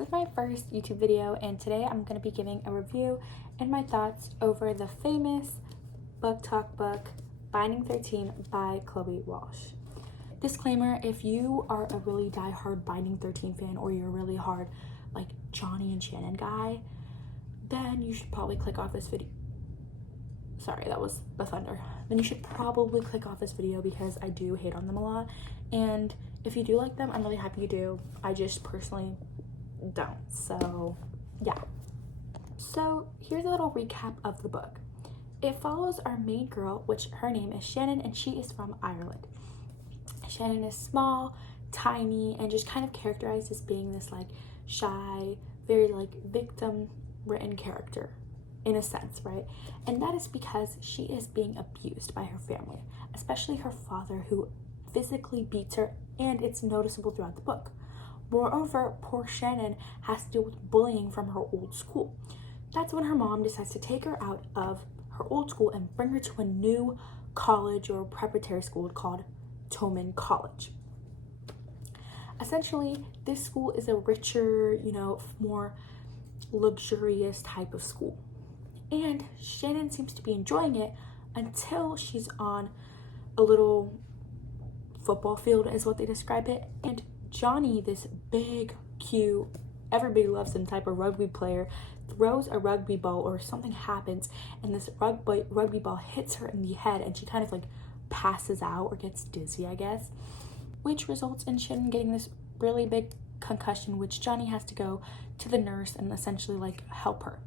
is my first YouTube video, and today I'm going to be giving a review and my thoughts over the famous BookTok book, Binding 13 by Chloe Walsh. Disclaimer, if you are a really die-hard Binding 13 fan, or you're a really hard like Johnny and Shannon guy, then you should probably click off this video. Sorry, that was the thunder. Then you should probably click off this video because I do hate on them a lot. And if you do like them, I'm really happy you do. I just personally don't. So yeah. So here's a little recap of the book. It follows our main girl, which her name is Shannon, and she is from Ireland. Shannon is small, tiny, and just kind of characterized as being this like shy, very like victim written character in a sense, right? And that is because she is being abused by her family, especially her father, who physically beats her, and it's noticeable throughout the book. Moreover, poor Shannon has to deal with bullying from her old school. That's when her mom decides to take her out of her old school and bring her to a new college or preparatory school called Toman College. Essentially, this school is a richer, more luxurious type of school. And Shannon seems to be enjoying it until she's on a little football field, is what they describe it. And Johnny, this big, cute, everybody loves him type of rugby player, throws a rugby ball, or something happens, and this rugby ball hits her in the head, and she kind of like passes out or gets dizzy, I guess, which results in Shannon getting this really big concussion, which Johnny has to go to the nurse and essentially like help her.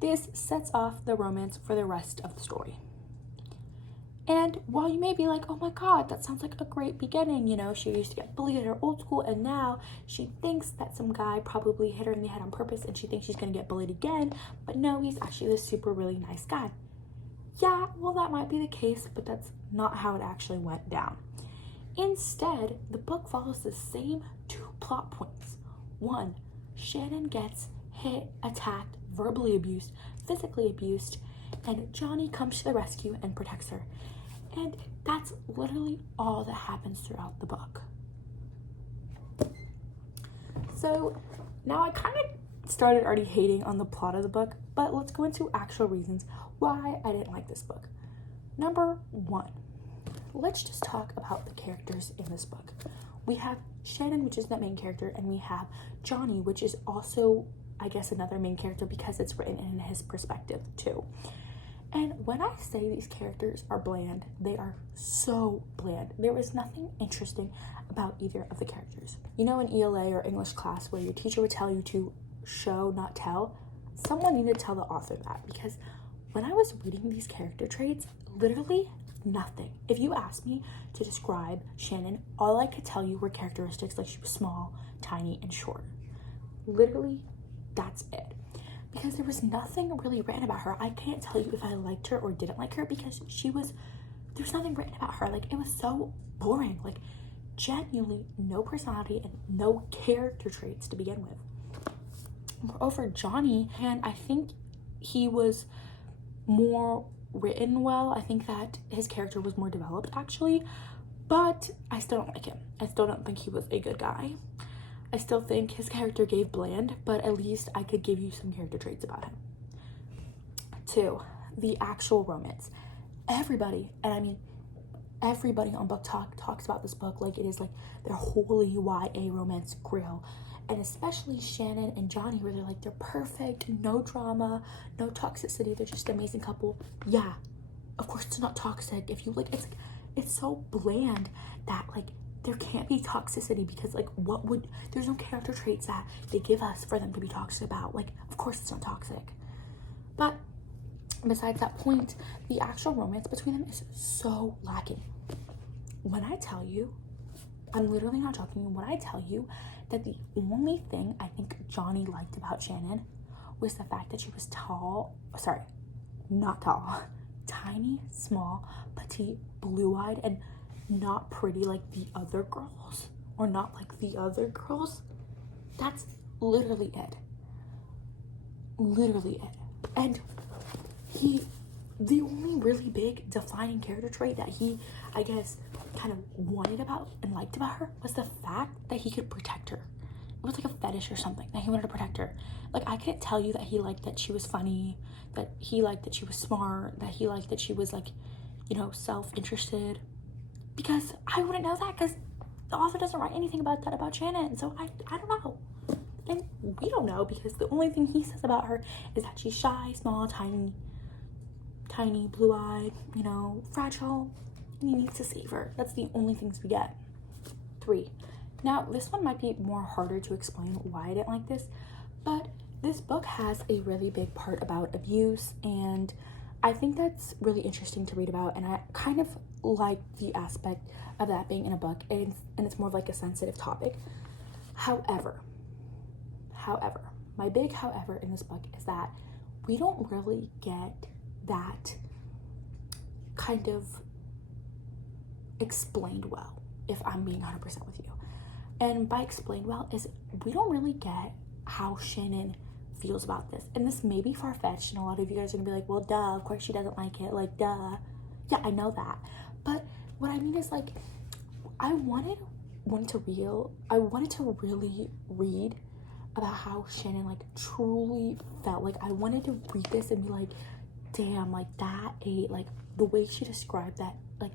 This sets off the romance for the rest of the story. And while you may be like, oh my god, that sounds like a great beginning, she used to get bullied at her old school, and now she thinks that some guy probably hit her in the head on purpose, and she thinks she's gonna get bullied again, but no, he's actually this super really nice guy. Yeah, well, that might be the case, but that's not how it actually went down. Instead, the book follows the same two plot points. One, Shannon gets hit, attacked, verbally abused, physically abused, and Johnny comes to the rescue and protects her. And that's literally all that happens throughout the book. So now I kind of started already hating on the plot of the book, but let's go into actual reasons why I didn't like this book. Number one, let's just talk about the characters in this book. We have Shannon, which is the main character, and we have Johnny, which is also, I guess, another main character because it's written in his perspective too. And when I say these characters are bland, they are so bland. There was nothing interesting about either of the characters. In ELA or English class where your teacher would tell you to show, not tell, someone needed to tell the author that, because when I was reading these character traits, literally nothing. If you asked me to describe Shannon, all I could tell you were characteristics like she was small, tiny, and short. Literally, that's it. Because there was nothing really written about her. I can't tell you if I liked her or didn't like her because there's nothing written about her. Like, it was so boring. Like, genuinely no personality and no character traits to begin with. Moreover, Johnny, and I think he was more written well. I think that his character was more developed actually, but I still don't like him. I still don't think he was a good guy. I still think his character gave bland, but at least I could give you some character traits about him. Two, the actual romance. Everybody, and I mean everybody on BookTok talks about this book like it is like their holy YA romance grail. And especially Shannon and Johnny, where they're like, they're perfect, no drama, no toxicity, they're just an amazing couple. Yeah, of course it's not toxic. If you like, it's so bland that like there can't be toxicity, because like there's no character traits that they give us for them to be toxic about. Like, of course it's not toxic. But besides that point, the actual romance between them is so lacking. When I tell you, I'm literally not joking, when I tell you that the only thing I think Johnny liked about Shannon was the fact that she was tiny, small, petite, blue-eyed, and not pretty like the other girls, or not like the other girls. That's literally it. And the only really big defining character trait that he, I guess, kind of wanted about and liked about her was the fact that he could protect her. was like a fetish or something, that he wanted to protect her. Like, I couldn't tell you that he liked that she was funny, that he liked that she was smart, that he liked that she was like, you know, self-interested, because I wouldn't know that, because the author doesn't write anything about that about Shannon. So I don't know. And we don't know, because the only thing he says about her is that she's shy, small, tiny, blue-eyed, you know, fragile, and he needs to save her. That's the only things we get. 3. Now, this one might be more harder to explain why I didn't like this, but this book has a really big part about abuse, and I think that's really interesting to read about, and I kind of like the aspect of that being in a book, and it's more of like a sensitive topic. However, my big however in this book is that we don't really get that kind of explained well, if I'm being 100% with you. And by explained well is we don't really get how Shannon feels about this. And this may be far-fetched, and a lot of you guys are gonna be like, well, duh, of course she doesn't like it, like, duh. Yeah, I know that. But what I mean is, like, I wanted to really read about how Shannon, like, truly felt. Like, I wanted to read this and be like, damn, like, that ate, like, the way she described that, like,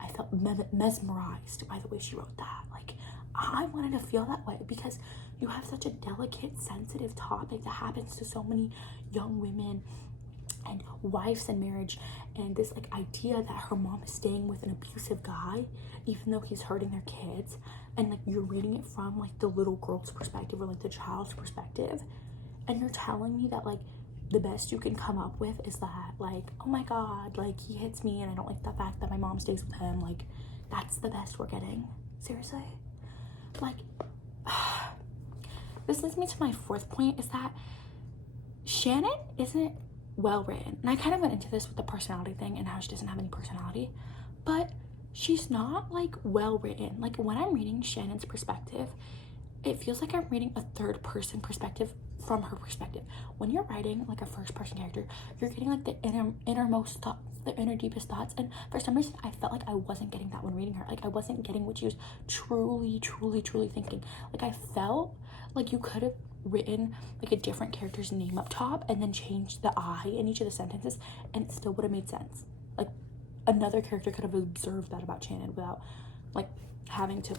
I felt mesmerized by the way she wrote that. Like, I wanted to feel that way, because you have such a delicate, sensitive topic that happens to so many young women and wives in marriage, and this like idea that her mom is staying with an abusive guy even though he's hurting their kids, and like you're reading it from like the little girl's perspective or like the child's perspective, and you're telling me that like the best you can come up with is that like, oh my god, like he hits me and I don't like the fact that my mom stays with him, like that's the best we're getting? Seriously? Like this leads me to my 4th point, is that Shannon isn't well written. And I kind of went into this with the personality thing and how she doesn't have any personality, but she's not like well written. Like when I'm reading Shannon's perspective, it feels like I'm reading a 3rd person perspective from her perspective. When you're writing like a 1st person character, you're getting like the innermost thoughts, the inner deepest thoughts, and for some reason I felt like I wasn't getting that when reading her. Like I wasn't getting what she was truly thinking. Like I felt like you could have written like a different character's name up top and then changed the I in each of the sentences, and it still would have made sense. Like another character could have observed that about Shannon without like having to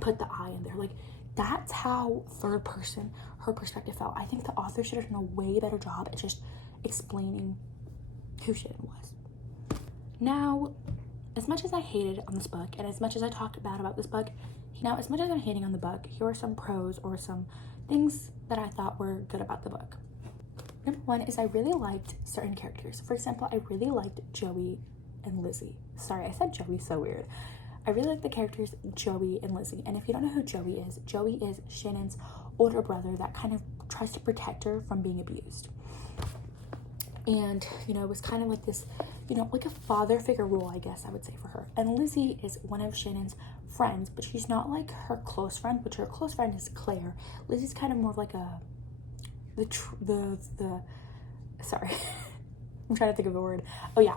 put the I in there. Like that's how 3rd person her perspective felt. I think the author should have done a way better job at just explaining who Shannon was. Now, as much as I hated on this book, and as much as I talked bad about this book, now as much as I'm hating on the book, here are some pros or some things that I thought were good about the book. Number 1 is I really liked certain characters. For example, I really liked Joey and Lizzie. Sorry, I said Joey so weird. I really like the characters Joey and Lizzie. And if you don't know who Joey is Shannon's older brother that kind of tries to protect her from being abused. And, you know, it was kind of like this, you know, like a father figure role, I guess I would say, for her. And Lizzie is one of Shannon's friends, but she's not like her close friend, which her close friend is Claire. Lizzie's kind of more of like sorry, I'm trying to think of the word. Oh yeah,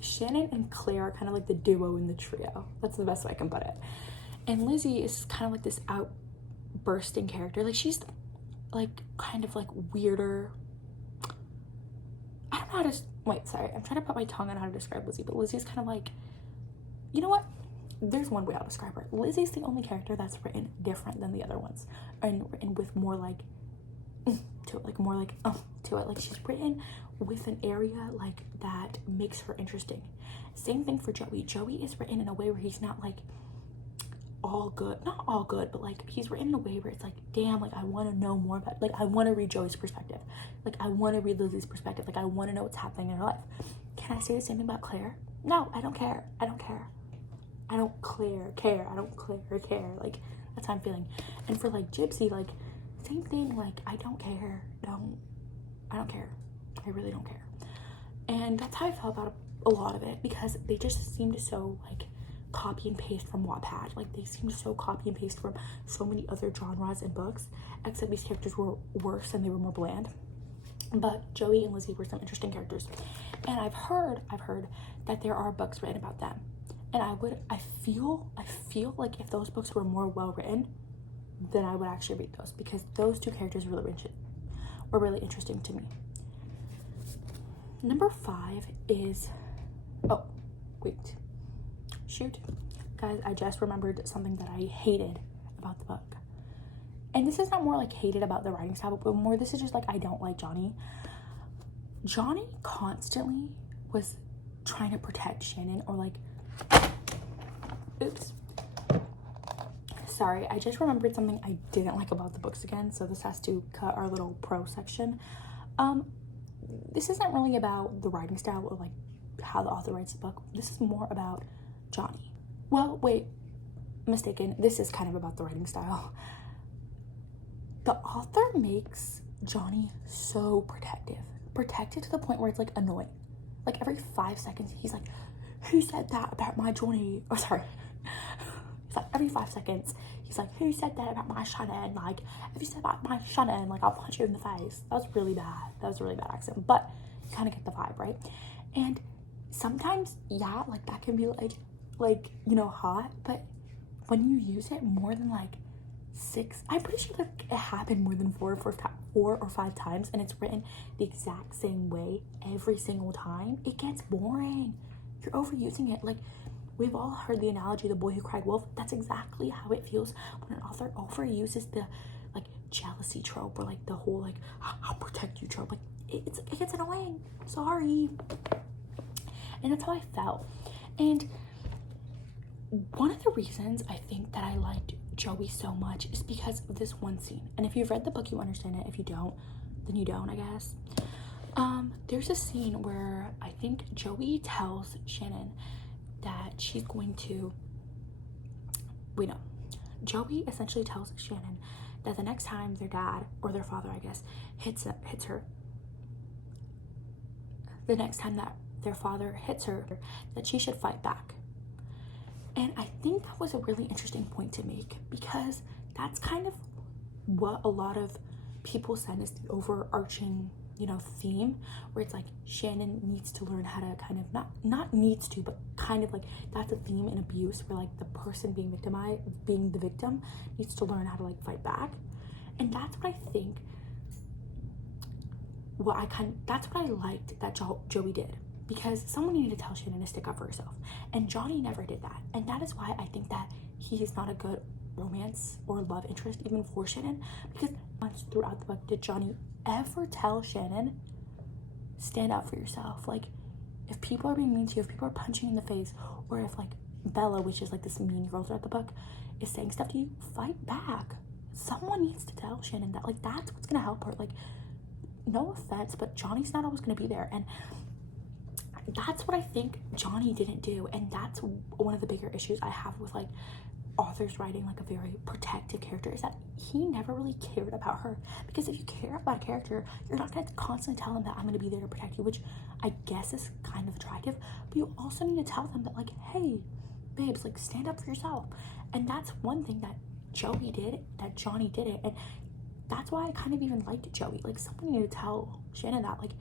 Shannon and Claire are kind of like the duo in the trio. That's the best way I can put it. And Lizzie is kind of like this outbursting character. Like she's like kind of like weirder. I don't know how to, wait, sorry. I'm trying to put my tongue on how to describe Lizzie, but Lizzie's kind of like, you know what? There's one way I'll describe her. Lizzie's the only character that's written different than the other ones, and written with more like to it, like more like to it. Like she's written with an area like that makes her interesting. Same thing for Joey. Joey is written in a way where he's not like all good, not all good, but like he's written in a way where it's like, damn, like I want to know more about, like I want to read Joey's perspective, like I want to read Lizzie's perspective, like I want to know what's happening in her life. Can I say the same thing about Claire? No, I don't care. I don't care. I don't care. I don't care. Like that's how I'm feeling. And for like Gypsy, like same thing. Like I don't care. I don't care. I really don't care. And that's how I felt about a lot of it, because they just seemed so like copy and paste from Wattpad. Like they seemed so copy and paste from so many other genres and books, except these characters were worse and they were more bland. But Joey and Lizzie were some interesting characters, and I've heard that there are books written about them, and I feel like if those books were more well written, then I would actually read those, because those two characters were really interesting to me. Number 5 is, oh, wait, shoot. Guys, I just remembered something that I hated about the book. And this is not more like hated about the writing style, but more this is just like I don't like Johnny. Johnny constantly was trying to protect Shannon, or like, oops. Sorry, I just remembered something I didn't like about the books again, so this has to cut our little pro section. This isn't really about the writing style or like how the author writes the book. This is more about Johnny. Well, wait, mistaken. This is kind of about the writing style. The author makes Johnny so protected to the point where it's like annoying. Like every 5 seconds, he's like, "Who said that about my Johnny?" Oh, sorry. It's like every 5 seconds, he's like, "Who said that about my Shannon? Like, if you said about my Shannon, like, I'll punch you in the face." That was really bad. That was a really bad accent, but you kind of get the vibe, right? And sometimes, yeah, like that can be like, you know, hot, but when you use it more than like 6, I'm pretty sure like it happened more than 4 or 5 times, and it's written the exact same way every single time, it gets boring. You're overusing it. Like, we've all heard the analogy, the boy who cried wolf. That's exactly how it feels when an author overuses the like jealousy trope, or like the whole like "I'll protect you" trope. Like it gets annoying. Sorry. And that's how I felt. And one of the reasons I think that I liked Joey so much is because of this one scene. And if you've read the book, you understand it. If you don't, then you don't, I guess. There's a scene where I think Joey tells Shannon that she's going to, Joey essentially tells Shannon that the next time their dad, or their father, I guess, hits her, the next time that their father hits her, that she should fight back. And I think that was a really interesting point to make, because that's kind of what a lot of people said is the overarching, theme, where it's like Shannon needs to learn how to kind of not needs to, but kind of like that's a theme in abuse, where like the person being the victim needs to learn how to like fight back. And that's what I think, that's what I liked that Joey did, because someone needed to tell Shannon to stick up for herself, and Johnny never did that. And that is why I think that he is not a good romance or love interest even for Shannon, because once throughout the book did Johnny ever tell Shannon, stand up for yourself. Like, if people are being mean to you, if people are punching you in the face, or if like Bella, which is like this mean girl throughout the book, is saying stuff to you, fight back. Someone needs to tell Shannon that. Like, that's what's gonna help her. Like, no offense, but Johnny's not always gonna be there. And that's what I think Johnny didn't do. And that's one of the bigger issues I have with like authors writing like a very protective character, is that he never really cared about her. Because if you care about a character, you're not going to constantly tell them that I'm going to be there to protect you, which I guess is kind of attractive, but you also need to tell them that like, hey babes, like, stand up for yourself. And that's one thing that Joey did, that Johnny did it. And that's why I kind of even liked Joey. Like, someone needed to tell Shannon that, like,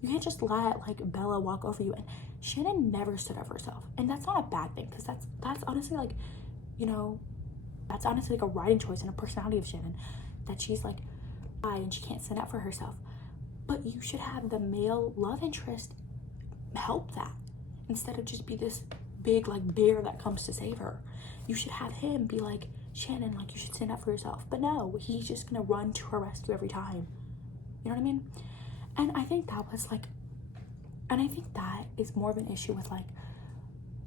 you can't just let like Bella walk over you. And Shannon never stood up for herself, and that's not a bad thing, because that's honestly like, that's honestly like a writing choice and a personality of Shannon, that she's like and she can't stand up for herself. But you should have the male love interest help that, instead of just be this big like bear that comes to save her. You should have him be like, Shannon, like, you should stand up for yourself. But no, he's just gonna run to her rescue every time. You know what I mean? And I think that was like, and I think that is more of an issue with like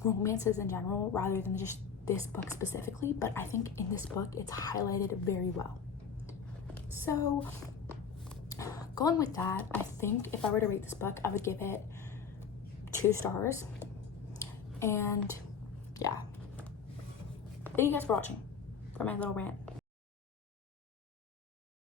romances in general, rather than just this book specifically. But I think in this book it's highlighted very well. So going with that, I think if I were to rate this book, I would give it 2 stars. And yeah, thank you guys for watching for my little rant.